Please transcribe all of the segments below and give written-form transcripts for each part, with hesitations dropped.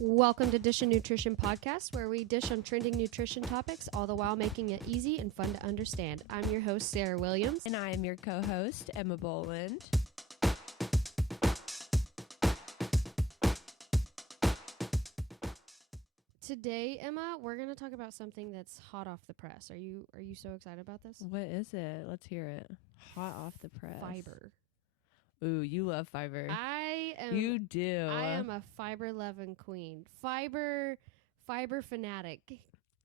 Welcome to Dish and Nutrition Podcast, where we dish on trending nutrition topics, all the while making it easy and fun to understand. I'm your host, Sarah Williams. And I am your co-host, Emma Boland. Today, Emma, we're going to talk about something that's hot off the press. Are you so excited about this? What is it? Let's hear it. Hot off the press. Fiber. Ooh, you love fiber. You do. I am a fiber-loving queen. Fiber fanatic.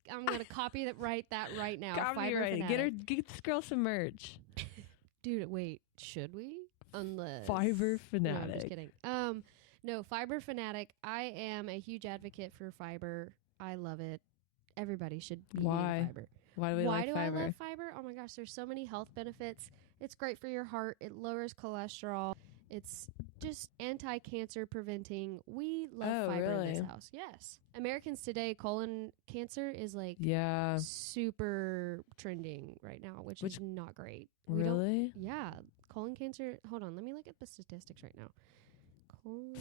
I'm going to write that right now. Fiber fanatic. Get this girl some merch. Dude, wait. Should we? Unless. Fiber fanatic. No, I'm just kidding. No, fiber fanatic. I am a huge advocate for fiber. I love it. Everybody should be eating fiber. Why do we like fiber? I love fiber? Oh my gosh, there's so many health benefits. It's great for your heart. It lowers cholesterol. It's just anti-cancer preventing. We love fiber in this house. Yes. Americans today, colon cancer is super trending right now, which is not great. Really? Yeah. Colon cancer. Hold on. Let me look at the statistics right now.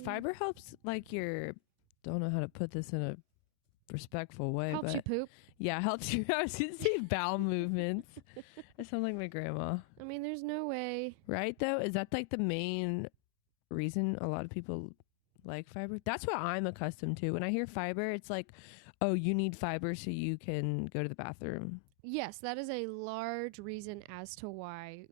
Fiber helps don't know how to put this in a respectful way. Helps you poop? Yeah, helps you. I was going to say bowel movements. I sound like my grandma. I mean, there's no way. Right, though? Is that like the main reason a lot of people like fiber? That's what I'm accustomed to. When I hear fiber, it's like, oh, you need fiber so you can go to the bathroom. Yes, that is a large reason as to why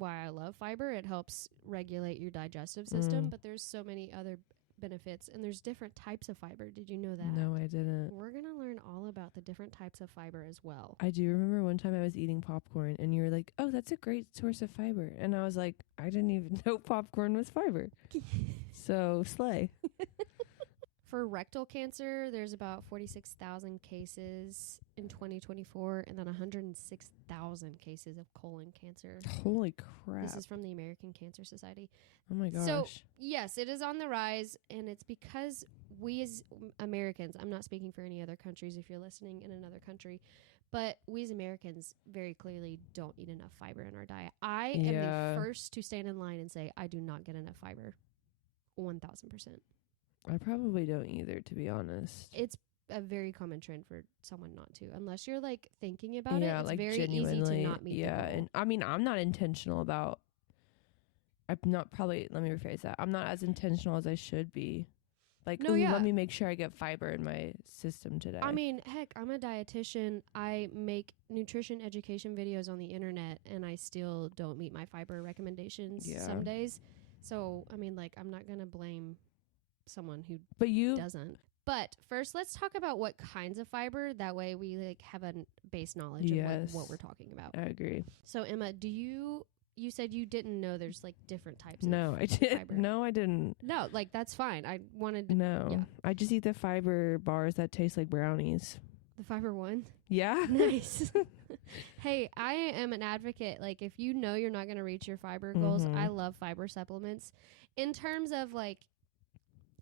I love fiber. It helps regulate your digestive system, but there's so many other benefits, and there's different types of fiber. Did you know that? No, I didn't. We're going to learn all about the different types of fiber as well. I do remember one time I was eating popcorn and you were like, oh, that's a great source of fiber. And I was like, I didn't even know popcorn was fiber. So slay. For rectal cancer, there's about 46,000 cases in 2024 and then 106,000 cases of colon cancer. Holy crap. This is from the American Cancer Society. Oh my gosh. So, yes, it is on the rise, and it's because we as Americans, I'm not speaking for any other countries if you're listening in another country, but we as Americans very clearly don't eat enough fiber in our diet. I am the first to stand in line and say I do not get enough fiber. 1,000%. I probably don't either, to be honest. It's a very common trend for someone not to, unless you're like thinking about it. It's like very easy to not meet. Yeah, and I mean, I'm not intentional about. Let me rephrase that. I'm not as intentional as I should be. Like, let me make sure I get fiber in my system today. I mean, heck, I'm a dietitian. I make nutrition education videos on the internet, and I still don't meet my fiber recommendations some days. So, I mean, like, I'm not gonna blame someone who doesn't. But first, let's talk about what kinds of fiber. That way we have a base knowledge of what we're talking about. I agree. So Emma, you said you didn't know there's like different types of I did. fiber. No, I didn't. No, like that's fine. I wanted to I just eat the fiber bars that taste like brownies. The fiber one? Yeah. Nice. Hey, I am an advocate. Like, if you know you're not going to reach your fiber goals, I love fiber supplements. In terms of like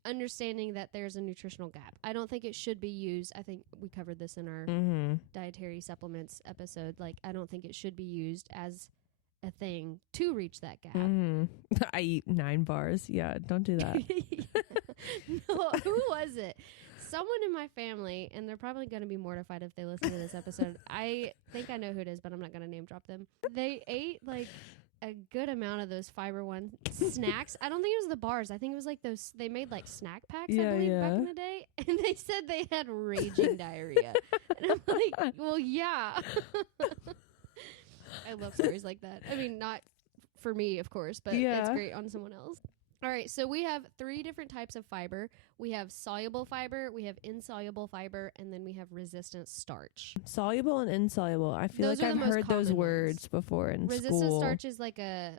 understanding that there's a nutritional gap, I don't think it should be used. I think we covered this in our dietary supplements episode. Like, I don't think it should be used as a thing to reach that gap. I eat 9 bars. Yeah, don't do that. No, who was it? Someone in my family, and they're probably going to be mortified if they listen to this episode. I think I know who it is, but I'm not going to name drop them. They ate like a good amount of those fiber one snacks. I don't think it was the bars. I think it was like those, they made like snack packs, I believe, back in the day. And they said they had raging diarrhea. And I'm like, well, yeah. I love stories like that. I mean, not for me, of course, but it's great on someone else. All right, so we have 3 different types of fiber. We have soluble fiber, we have insoluble fiber, and then we have resistant starch. Soluble and insoluble. I feel like I've heard those words before in school. Resistant starch is like a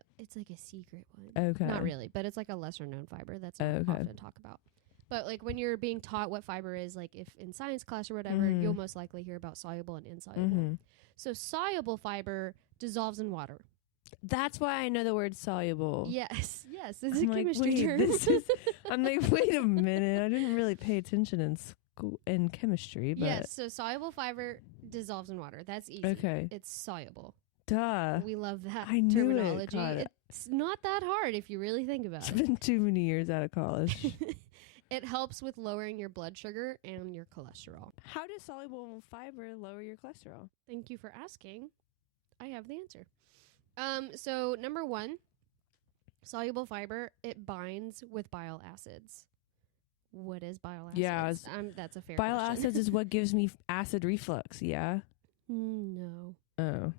secret one. Okay. Not really, but it's like a lesser known fiber that's not often talked about. But like when you're being taught what fiber is, like if in science class or whatever, you'll most likely hear about soluble and insoluble. So soluble fiber dissolves in water. That's why I know the word soluble. Yes. It's a chemistry term. I'm like, wait a minute. I didn't really pay attention in school in chemistry. But yes, so soluble fiber dissolves in water. That's easy. Okay. It's soluble. Duh. We love that terminology. It's not that hard if you really think about it. It's been too many years out of college. It helps with lowering your blood sugar and your cholesterol. How does soluble fiber lower your cholesterol? Thank you for asking. I have the answer. So number 1, soluble fiber, it binds with bile acids. What is bile acids? Yeah, that's a fair bile question. acids is what gives me acid reflux. Yeah. No. Oh.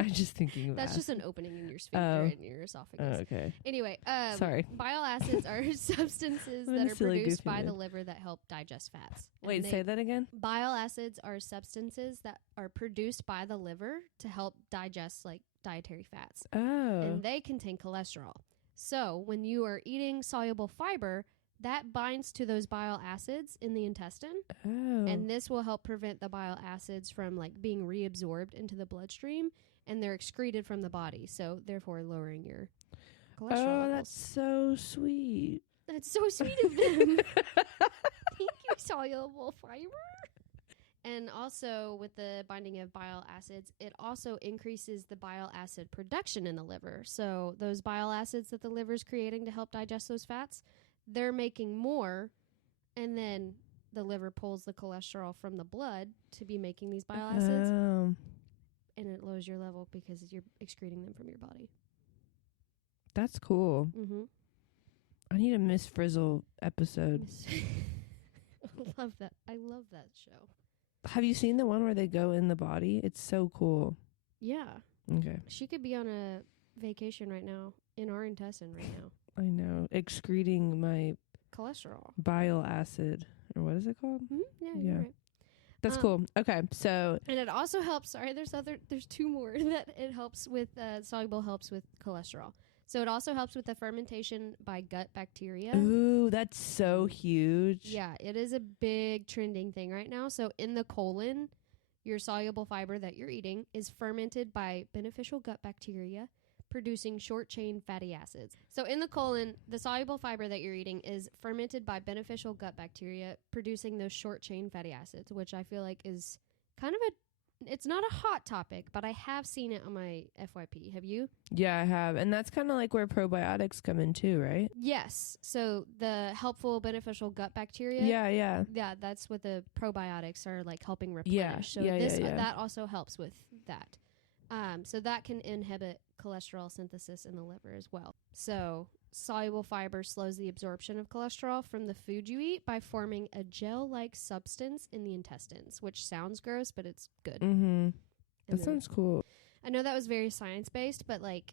I'm just thinking of That's acid. just an opening in your sphincter and your esophagus. Oh, okay. Anyway, Sorry. bile acids are substances I'm that a are silly, produced goofy by the kid. liver that help digest fats. And Wait, say that again? Bile acids are substances that are produced by the liver to help digest like dietary fats. Oh. And they contain cholesterol. So when you are eating soluble fiber, that binds to those bile acids in the intestine. Oh. And this will help prevent the bile acids from like being reabsorbed into the bloodstream, and they're excreted from the body, so therefore lowering your cholesterol levels. That's so sweet. That's so sweet of them. Thank you, soluble fiber. And also with the binding of bile acids, it also increases the bile acid production in the liver. So those bile acids that the liver's creating to help digest those fats, they're making more, and then the liver pulls the cholesterol from the blood to be making these bile acids, and it lowers your level because you're excreting them from your body. That's cool. Mm-hmm. I need a Miss Frizzle episode. I love that show. Have you seen the one where they go in the body? It's so cool. Yeah. Okay. She could be on a vacation right now in our intestine right now. I know. Excreting my Cholesterol. bile acid. Or what is it called? Mm-hmm. Yeah, you're right. That's cool. Okay, so... And it also helps... Sorry, there's 2 more that it helps with... soluble helps with cholesterol. So it also helps with the fermentation by gut bacteria. Ooh, that's so huge. Yeah, it is a big trending thing right now. So in the colon, your soluble fiber that you're eating is fermented by beneficial gut bacteria, producing short-chain fatty acids. So in the colon, the soluble fiber that you're eating is fermented by beneficial gut bacteria, producing those short-chain fatty acids, which I feel like is kind of it's not a hot topic, but I have seen it on my FYP. Have you? Yeah, I have. And that's kind of like where probiotics come in too, right? Yes. So the helpful, beneficial gut bacteria. Yeah. Yeah, that's what the probiotics are like helping replenish. So that also helps with that. So that can inhibit cholesterol synthesis in the liver as well. So soluble fiber slows the absorption of cholesterol from the food you eat by forming a gel-like substance in the intestines, which sounds gross, but it's good. Mm-hmm. That sounds cool. I know that was very science-based, but like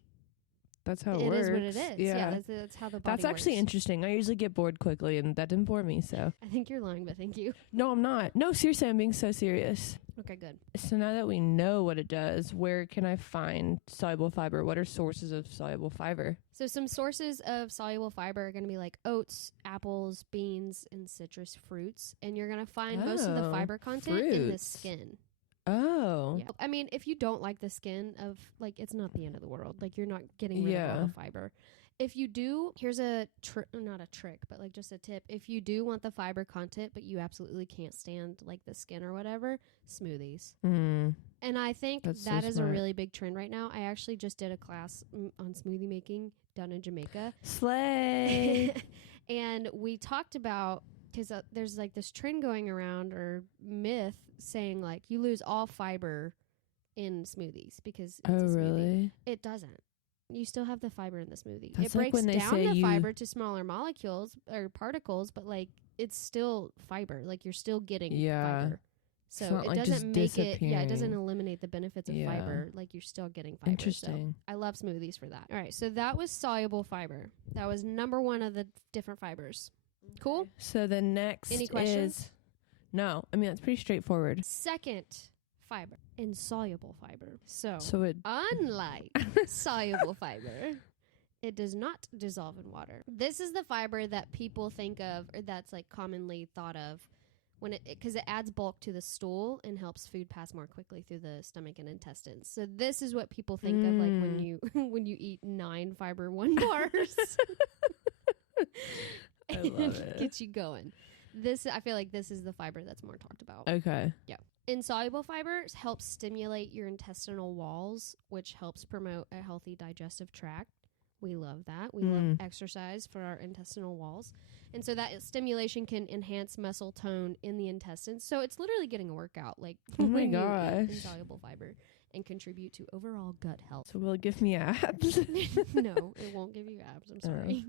that's how it works. It is what it is. Yeah, that's how the body That's actually works. interesting. I usually get bored quickly, and that didn't bore me, so. I think you're lying, but thank you. No, I'm not. No, seriously, I'm being so serious. Okay, good. So now that we know what it does, where can I find soluble fiber? What are sources of soluble fiber? So some sources of soluble fiber are going to be like oats, apples, beans, and citrus fruits. And you're going to find most of the fiber content in the skin. Oh. Yeah. I mean, if you don't like the skin of, like, it's not the end of the world. Like, you're not getting rid of all the fiber. If you do, here's a not a trick, but like just a tip. If you do want the fiber content, but you absolutely can't stand like the skin or whatever, smoothies. Mm. And I think That's that so is smart. a really big trend right now. I actually just did a class on smoothie making down in Jamaica. Slay. And we talked about, because there's like this trend going around or myth saying like you lose all fiber in smoothies because it's a smoothie. Really? It doesn't. You still have the fiber in the smoothie. That's it like breaks when they down say the fiber to smaller molecules or particles, but like it's still fiber. Like you're still getting fiber. So not it like doesn't just make it. Yeah, it doesn't disappearing. eliminate the benefits of fiber. Like you're still getting fiber. Interesting. So I love smoothies for that. All right, so that was soluble fiber. That was number 1 of the different fibers. Cool. So the next Any questions? is no. I mean that's pretty straightforward. Second fiber, insoluble fiber. So it unlike soluble fiber, it does not dissolve in water. This is the fiber that people think of, or that's like commonly thought of when because it adds bulk to the stool and helps food pass more quickly through the stomach and intestines. So this is what people think of like when you when you eat 9 fiber 1 bars. I love it. Gets you going. I feel like this is the fiber that's more talked about. Okay. Yeah. Insoluble fibers help stimulate your intestinal walls, which helps promote a healthy digestive tract. We love that. We love exercise for our intestinal walls. And so that stimulation can enhance muscle tone in the intestines. So it's literally getting a workout, like Oh my when you gosh. eat insoluble fiber, and contribute to overall gut health. So will it give me abs? No, it won't give you abs. I'm sorry.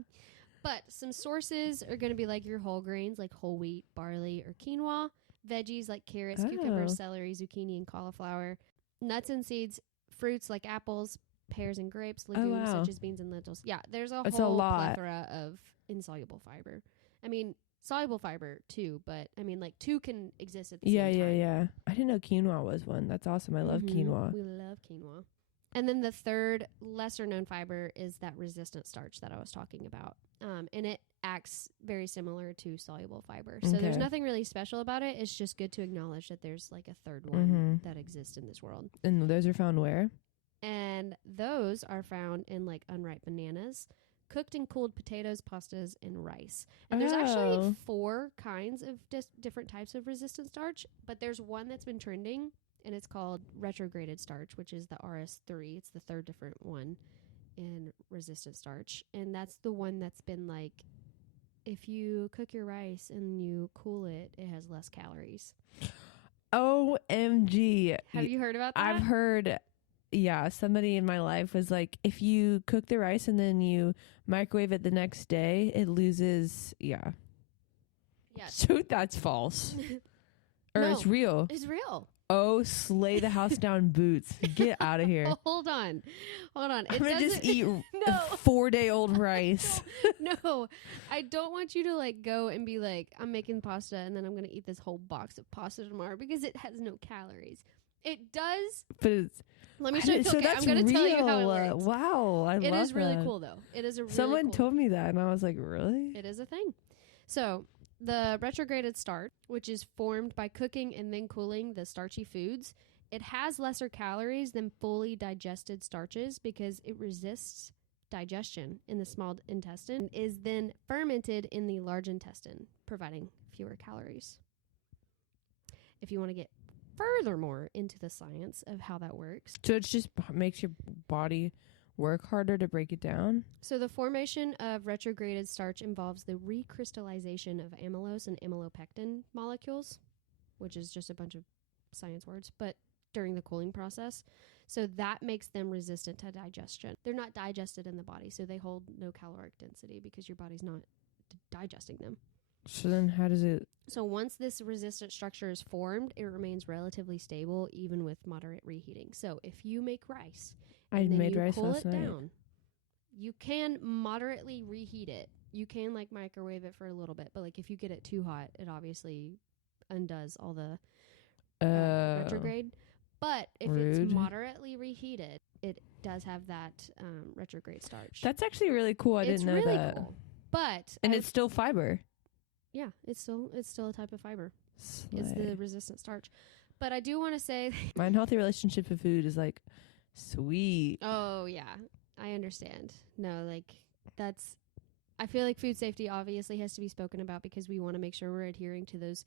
But some sources are going to be like your whole grains, like whole wheat, barley, or quinoa. Veggies like carrots, cucumbers, celery, zucchini, and cauliflower. Nuts and seeds, fruits like apples, pears, and grapes. Legumes such as beans and lentils. Yeah, there's a whole plethora of insoluble fiber. I mean, soluble fiber too, but I mean, like 2 can exist at the same time. Yeah. I didn't know quinoa was one. That's awesome. I love quinoa. We love quinoa. And then the third lesser known fiber is that resistant starch that I was talking about. And it acts very similar to soluble fiber. So there's nothing really special about it. It's just good to acknowledge that there's like a third one that exists in this world. And those are found where? And those are found in like unripe bananas, cooked and cooled potatoes, pastas, and rice. And there's actually 4 kinds of different types of resistant starch, but there's one that's been trending, and it's called retrograded starch, which is the RS3. It's the third different one in resistant starch. And that's the one that's been like, if you cook your rice and you cool it, it has less calories. OMG. Have you heard about that? I've heard, yeah, somebody in my life was like, if you cook the rice and then you microwave it the next day, it loses, Yeah. So that's false. Or No, it's real. It's real. Oh, slay the house down boots. Get out of here. Oh, hold on. I'm going to just eat 4-day-old rice. No, I don't want you to like go and be like, I'm making pasta and then I'm going to eat this whole box of pasta tomorrow because it has no calories. It does. But it's, let me show you. So okay, I'm going to tell you how it works. Wow. I love that. It is really cool though. It is a really Someone cool. told me that and I was like, really? It is a thing. So the retrograded starch, which is formed by cooking and then cooling the starchy foods, it has lesser calories than fully digested starches because it resists digestion in the small intestine, is then fermented in the large intestine, providing fewer calories. If you want to get furthermore into the science of how that works. So it just makes your body work harder to break it down? So the formation of retrograded starch involves the recrystallization of amylose and amylopectin molecules, which is just a bunch of science words, but during the cooling process. So that makes them resistant to digestion. They're not digested in the body, so they hold no caloric density because your body's not digesting them. So then how does it... So once this resistant structure is formed, it remains relatively stable even with moderate reheating. So if you make rice... I made rice cool last it night. down, you can moderately reheat it. You can like microwave it for a little bit, but like if you get it too hot, it obviously undoes all the retrograde. But if it's moderately reheated, it does have that retrograde starch. That's actually really cool. I didn't know really that. Cool. But it's still fiber. Yeah, it's still a type of fiber. Slay. It's the resistant starch. But I do want to say my unhealthy relationship with food is like sweet. Oh yeah, I understand. No, like that's. I feel like food safety obviously has to be spoken about because we want to make sure we're adhering to those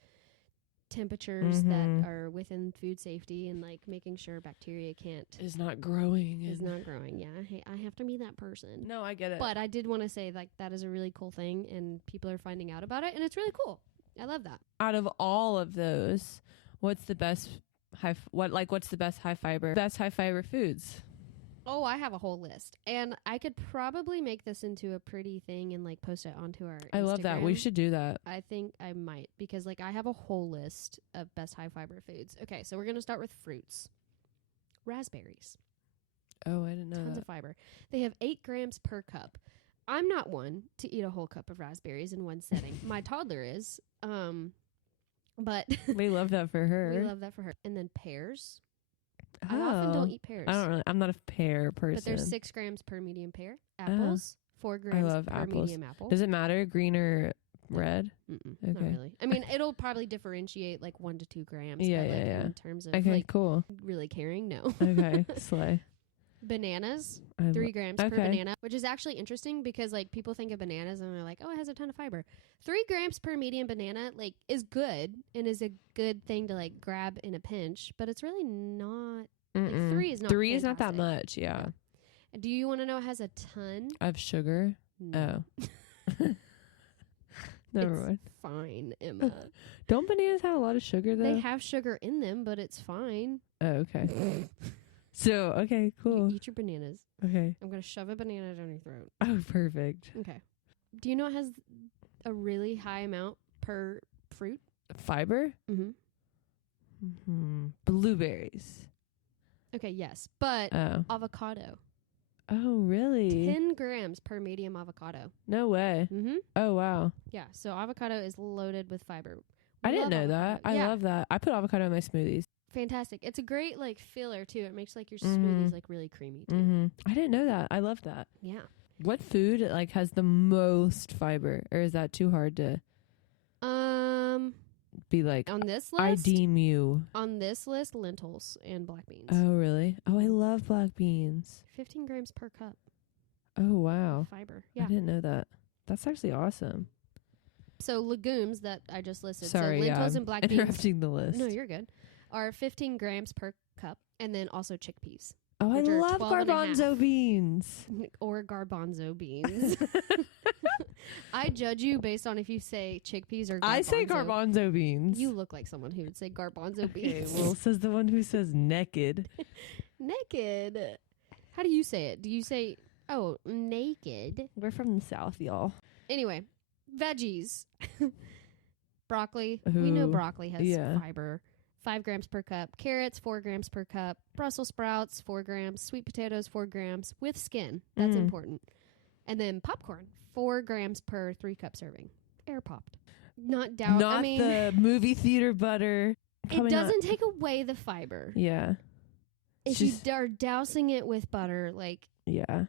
temperatures that are within food safety and like making sure bacteria is not growing. Yeah, I have to be that person. No, I get it. But I did want to say like that is a really cool thing and people are finding out about it and it's really cool. I love that. Out of all of those, what's the best what's the best high fiber foods? Oh, I have a whole list. And I could probably make this into a pretty thing and like post it onto our Instagram. I love that. We should do that. I think I might because like I have a whole list of best high fiber foods. Okay, so we're going to start with fruits. Raspberries. Oh, I didn't know Tons that. of fiber. They have 8 grams per cup. I'm not one to eat a whole cup of raspberries in one setting. My toddler is. But we love that for her. We love that for her. And then pears. I often don't eat pears. I'm not a pear person. But there's 6 grams per medium pear. Apples, 4 grams per medium apple. Does it matter, green or red? Not really. I mean, it'll probably differentiate like 1 to 2 grams. Yeah. In terms of cool. Really caring, no. Okay, slay. Bananas, 3 grams per banana, which is actually interesting because like people think of bananas and they're like, oh, it has a ton of fiber. 3 grams per medium banana like is good and is a good thing to like grab in a pinch, but it's really not. Like, 3 is not. 3 is not that much. Yeah. Do you want to know it has a ton of sugar? No. Oh. Never It's mind. fine, Emma. Don't bananas have a lot of sugar though? They have sugar in them, but it's fine. Oh, okay. So, okay, cool. You eat your bananas. Okay. I'm going to shove a banana down your throat. Oh, perfect. Okay. Do you know it has a really high amount per fruit? Fiber? Mm-hmm. Blueberries. Okay, yes. But avocado. Oh, really? 10 grams per medium avocado. No way. Mm-hmm. Oh, wow. Yeah, so avocado is loaded with fiber. I didn't know avocado. that. I love that. I put avocado in my smoothies. Fantastic. It's a great, like, filler, too. It makes, like, your smoothies, like, really creamy, too. I didn't know that. I love that. Yeah. What food, like, has the most fiber? Or is that too hard to be like, on this list? I deem you? On this list, lentils and black beans. Oh, really? Oh, I love black beans. 15 grams per cup. Oh, wow. Of fiber. Yeah. I didn't know that. That's actually awesome. So legumes that I just listed. Sorry, so lentils and black beans. Interrupting the list. No, you're good. Are 15 grams per cup. And then also chickpeas. Oh, I which are love 12 and a half. garbanzo beans. Or garbanzo beans. I judge you based on if you say chickpeas or garbanzo. I say garbanzo beans. You look like someone who would say garbanzo Okay, beans. well, says the one who says naked. Naked. How do you say it? Do you say, oh, naked? We're from the South, y'all. Anyway, veggies. Broccoli. We know Ooh, broccoli has yeah. fiber. 5 grams per cup. Carrots, 4 grams per cup. Brussels sprouts, 4 grams. Sweet potatoes, 4 grams. With skin. That's important. And then popcorn, 4 grams per 3 cup serving. Air popped. Not the movie theater butter. It doesn't take away the fiber. Yeah. If you are dousing it with butter, like... Yeah.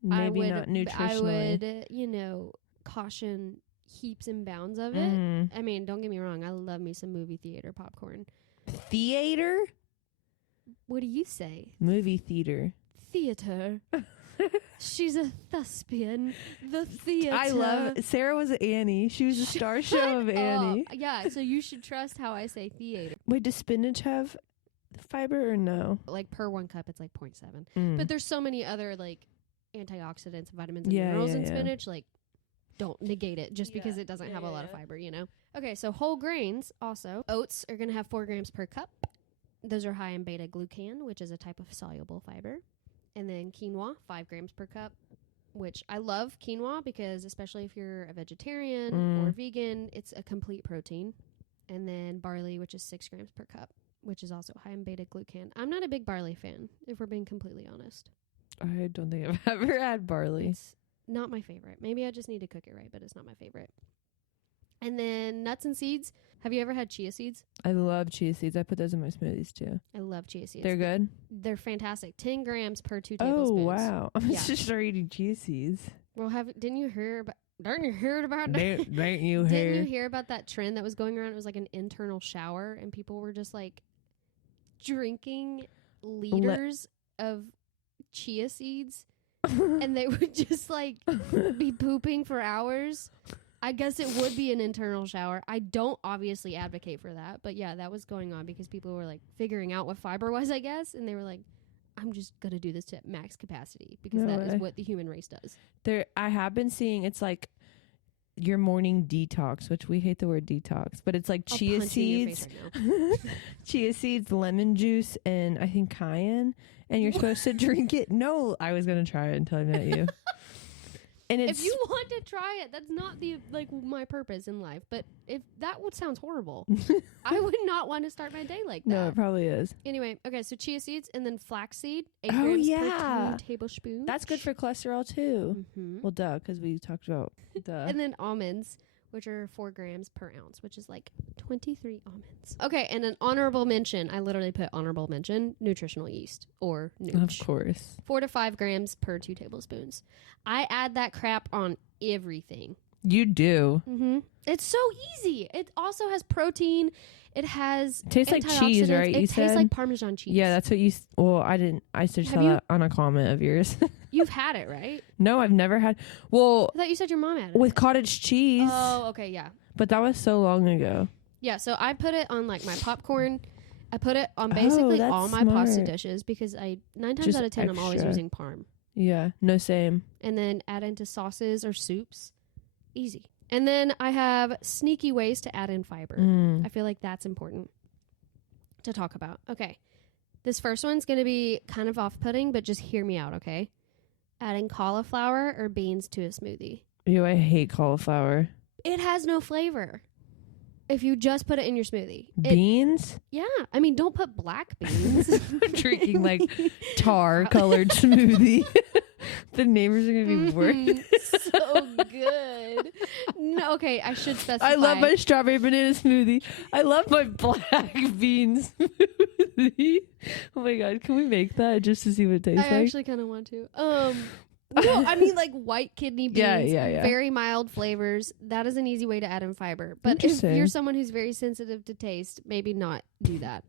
Maybe not nutritionally. I would, caution heaps and bounds of it. I mean, don't get me wrong. I love me some movie theater popcorn. Theater? What do you say? Movie theater. Theater. She's a thespian. The theater. I love it. Sarah was Annie. She was a star show of Annie. Yeah, so you should trust how I say theater. Wait, does spinach have fiber or no? Like per 1 cup, it's like 0.7. But there's so many other like antioxidants, vitamins, and minerals in spinach. Like, don't negate it just because it doesn't have a lot of fiber, you know? Okay, so whole grains also. Oats are going to have 4 grams per cup. Those are high in beta glucan, which is a type of soluble fiber. And then quinoa, 5 grams per cup, which I love quinoa because especially if you're a vegetarian or vegan, it's a complete protein. And then barley, which is 6 grams per cup, which is also high in beta glucan. I'm not a big barley fan, if we're being completely honest. I don't think I've ever had barley. It's not my favorite. Maybe I just need to cook it right, but it's not my favorite. And then nuts and seeds. Have you ever had chia seeds? I love chia seeds. I put those in my smoothies too. I love chia seeds. They're good? They're fantastic. 10 grams per 2 tablespoons. Oh, wow. I'm just start eating chia seeds. Well, didn't you hear about Didn't you hear about that trend that was going around? It was like an internal shower, and people were just like drinking liters of chia seeds, and they would just like be pooping for hours. I guess it would be an internal shower. I don't obviously advocate for that, but yeah, that was going on because people were like figuring out what fiber was, I guess, and they were like, I'm just going to do this to max capacity because is what the human race does. I have been seeing it's like your morning detox, which we hate the word detox, but it's like chia seeds, chia seeds, lemon juice, and I think cayenne, and you're supposed to drink it. No, I was going to try it until I met you. And if you want to try it, that's not my purpose in life. But if that sounds horrible, I would not want to start my day like that. No, it probably is. Anyway, okay, so chia seeds and then flaxseed, 8 grams per 2 tablespoons. That's good for cholesterol too. Well, duh, because we talked about duh. And then almonds, which are 4 grams per ounce, which is like 23 almonds. Okay, and an honorable mention. I literally put honorable mention, nutritional yeast or nooch. Of course. 4 to 5 grams per 2 tablespoons. I add that crap on everything. You do. It's so easy. It also has protein. It has tastes like cheese, right? It tastes like Parmesan cheese. Yeah, that's what you... Well, I didn't... I just saw that on a comment of yours. You've had it, right? No, I've never had... Well... I thought you said your mom had it. With cottage cheese. Oh, okay, yeah. But that was so long ago. Yeah, so I put it on like my popcorn. I put it on basically all my pasta dishes because 9 times just out of 10 I'm always using parm. Yeah, no, same. And then add into sauces or soups. Easy. And then I have sneaky ways to add in fiber. I feel like that's important to talk about. Okay. This first one's going to be kind of off-putting, but just hear me out, okay? Adding cauliflower or beans to a smoothie. Ew, I hate cauliflower. It has no flavor if you just put it in your smoothie. Beans? Yeah. I mean, don't put black beans. I'm drinking like tar-colored smoothie. The neighbors are going to be worried. So good. No, okay, I should specify. I love my strawberry banana smoothie. I love my black bean smoothie. Oh my God. Can we make that just to see what it tastes like? I actually kind of want to. No, I mean like white kidney beans, yeah. very mild flavors. That is an easy way to add in fiber. But if you're someone who's very sensitive to taste, maybe not do that.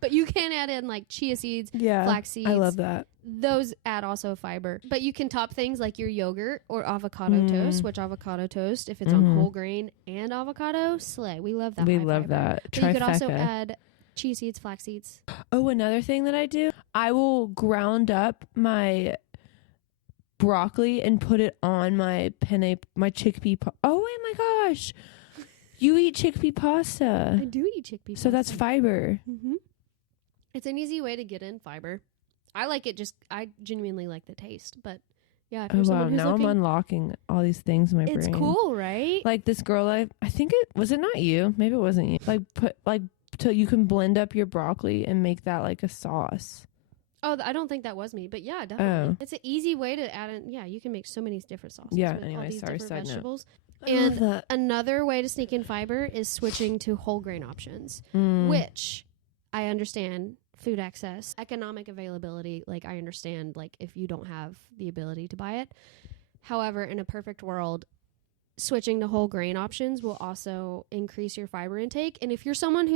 But you can add in like chia seeds, flax seeds. I love that. Those add also fiber. But you can top things like your yogurt or avocado toast, which avocado toast, if it's on whole grain and avocado, slay. We love that. We love that. But you could also add chia seeds, flax seeds. Oh, another thing that I do, I will ground up my broccoli and put it on my chickpea. Oh wait, my gosh, you eat chickpea pasta. I do eat chickpea. So that's fiber. It's an easy way to get in fiber. I like it. I genuinely like the taste. But yeah. Oh wow, now I'm unlocking all these things in my brain. It's cool, right? Like this girl, I think it was not you. Maybe it wasn't you. So you can blend up your broccoli and make that like a sauce. Oh, I don't think that was me, but yeah, definitely. It's an easy way to add in. Yeah, you can make so many different sauces. Yeah, with anyway, all these sorry, different side vegetables. note. And another way to sneak in fiber is switching to whole grain options, which I understand food access, economic availability. Like I understand, like if you don't have the ability to buy it. However, in a perfect world, switching to whole grain options will also increase your fiber intake. And if you're someone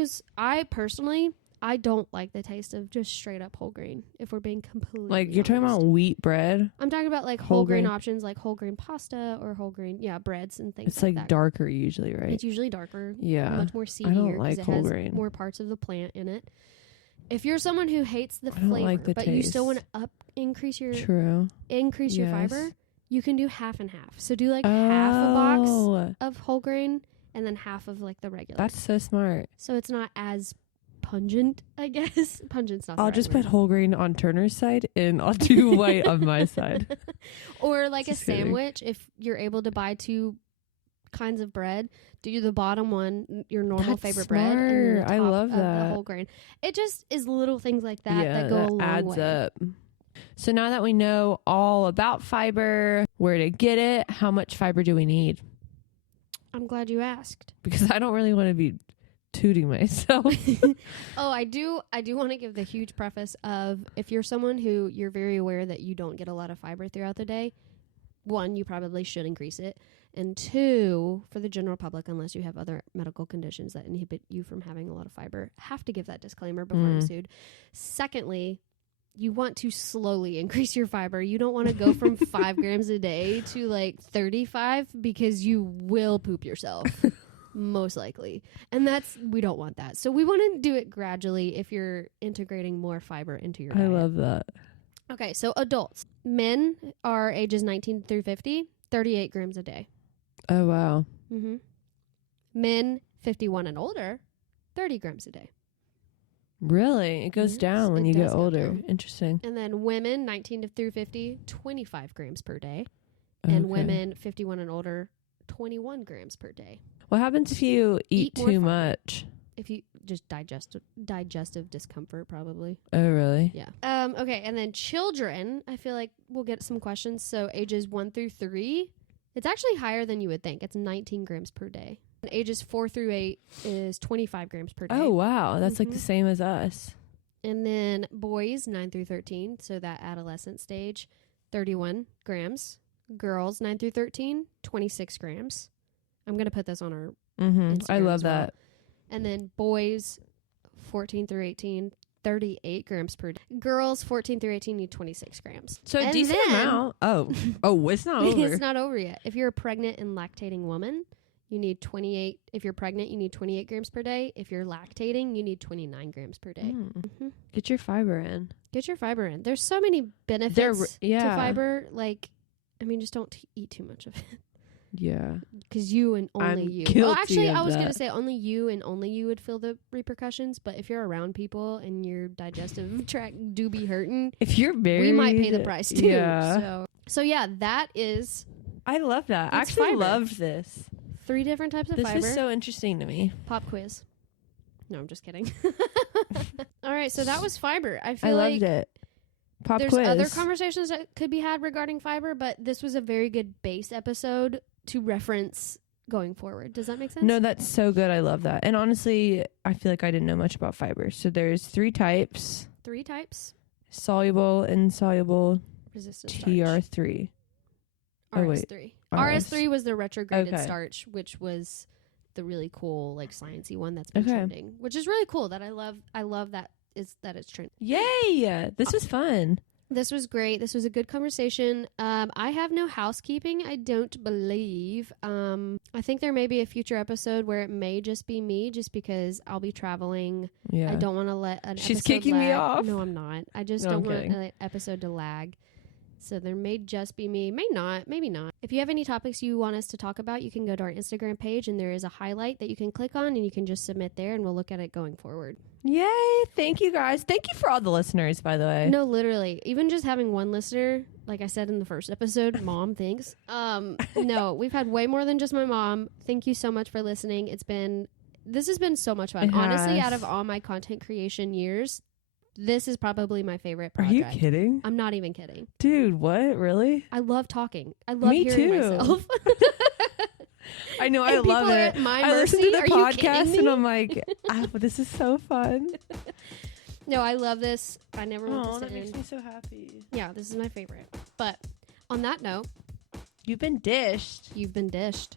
I don't like the taste of just straight up whole grain, if we're being completely like you're talking about wheat bread. I'm talking about like whole grain options, like whole grain pasta or whole grain, breads and things. It's like darker usually, right? It's usually darker. Yeah. Much more seedier. I don't like it whole has grain. More parts of the plant in it. If you're someone who hates the I don't flavor, like the but taste. you still want to increase your fiber, you can do half and half. So do like half a box of whole grain and then half of like the regular. That's so smart. So it's not as pungent, I guess. Pungent's not. I'll just put whole grain on Turner's side and I'll do white on my side. Or like just a sandwich, if you're able to buy two kinds of bread, do the bottom one your normal favorite bread, and then the top I love of that. the whole grain. It just is little things like that that go a long adds way. up. So now that we know all about fiber, where to get it, how much fiber do we need? I'm glad you asked. Because I don't really want to be tooting myself. Oh, I do want to give the huge preface of, if you're someone who you're very aware that you don't get a lot of fiber throughout the day, one, you probably should increase it. And two, for the general public, unless you have other medical conditions that inhibit you from having a lot of fiber, have to give that disclaimer before I'm sued. Secondly, you want to slowly increase your fiber. You don't want to go from 5 grams a day to like 35 because you will poop yourself. Most likely. And we don't want that. So we want to do it gradually if you're integrating more fiber into your diet. I love that. Okay, so adults. Men are ages 19 through 50, 38 grams a day. Oh, wow. Mm-hmm. Men 51 and older, 30 grams a day. Really? It goes down when you get older. Interesting. And then women 19 through 50, 25 grams per day. And women 51 and older, 21 grams per day. What happens if you eat too much? If you just digestive discomfort, probably. Oh, really? Yeah. Okay, and then children, I feel like we'll get some questions. So ages 1 through 3, it's actually higher than you would think. It's 19 grams per day. And ages 4 through 8 is 25 grams per day. Oh, wow. That's like the same as us. And then boys 9 through 13, so that adolescent stage, 31 grams. Girls 9 through 13, 26 grams. I'm going to put this on our Instagram I love as well. that. And then boys 14 through 18, 38 grams per day. Girls 14 through 18 need 26 grams. So a decent amount. Oh, it's not over. It's not over yet. If you're a pregnant and lactating woman, you need 28. If you're pregnant, you need 28 grams per day. If you're lactating, you need 29 grams per day. Get your fiber in. Get your fiber in. There's so many benefits to fiber. Like, I mean, just don't eat too much of it. Yeah. Because you and only I'm you. guilty Well, actually, of I was that. going to say only you and only you would feel the repercussions. But if you're around people and your digestive tract do be hurting, If you're married, we might pay the price too. Yeah. So yeah, that is I love that. I That's actually fiber. loved this. 3 different types of This fiber. was so interesting to me. Pop quiz. No, I'm just kidding. All right, so that was fiber. I feel I like loved it. Pop there's quiz. other conversations that could be had regarding fiber, but this was a very good base episode to reference going forward. Does that make sense? No, that's so good. I love that. And honestly, I feel like I didn't know much about fiber. So there's 3 types. 3 types. Soluble, insoluble, Resistant starch. TR3. Oh, wait. RS3. RS. RS3 was the retrograded Okay. starch, which was the really cool, like, sciencey one that's been Okay. trending, which is really cool. That I love that it's trending. Yay! This was fun. This was great. This was a good conversation. I have no housekeeping, I don't believe. I think there may be a future episode where it may just be me, just because I'll be traveling. Yeah. I don't want to let an She's episode kicking me lag. off. No, I'm not. I just No, don't I'm want kidding. an episode to lag. So there may just be me. May not. Maybe not. If you have any topics you want us to talk about, you can go to our Instagram page, and there is a highlight that you can click on, and you can just submit there, and we'll look at it going forward. Yay! Thank you guys. Thank you for all the listeners, by the way. No, literally. Even just having one listener, like I said in the first episode, mom, thanks. No, we've had way more than just my mom. Thank you so much for listening. This has been so much fun. It Honestly, has. out of all my content creation years, this is probably my favorite Are project. you kidding? I'm not even kidding. Dude, what? Really? I love talking. I love Me hearing too. myself. I know. And I people love are it. at my I listen to mercy? the Are you kidding podcast me? and I'm like, this is so fun. No, I love this. I never want Oh, this that to makes end. me so happy. Yeah, this is my favorite. But on that note, You've been dished. you've been dished.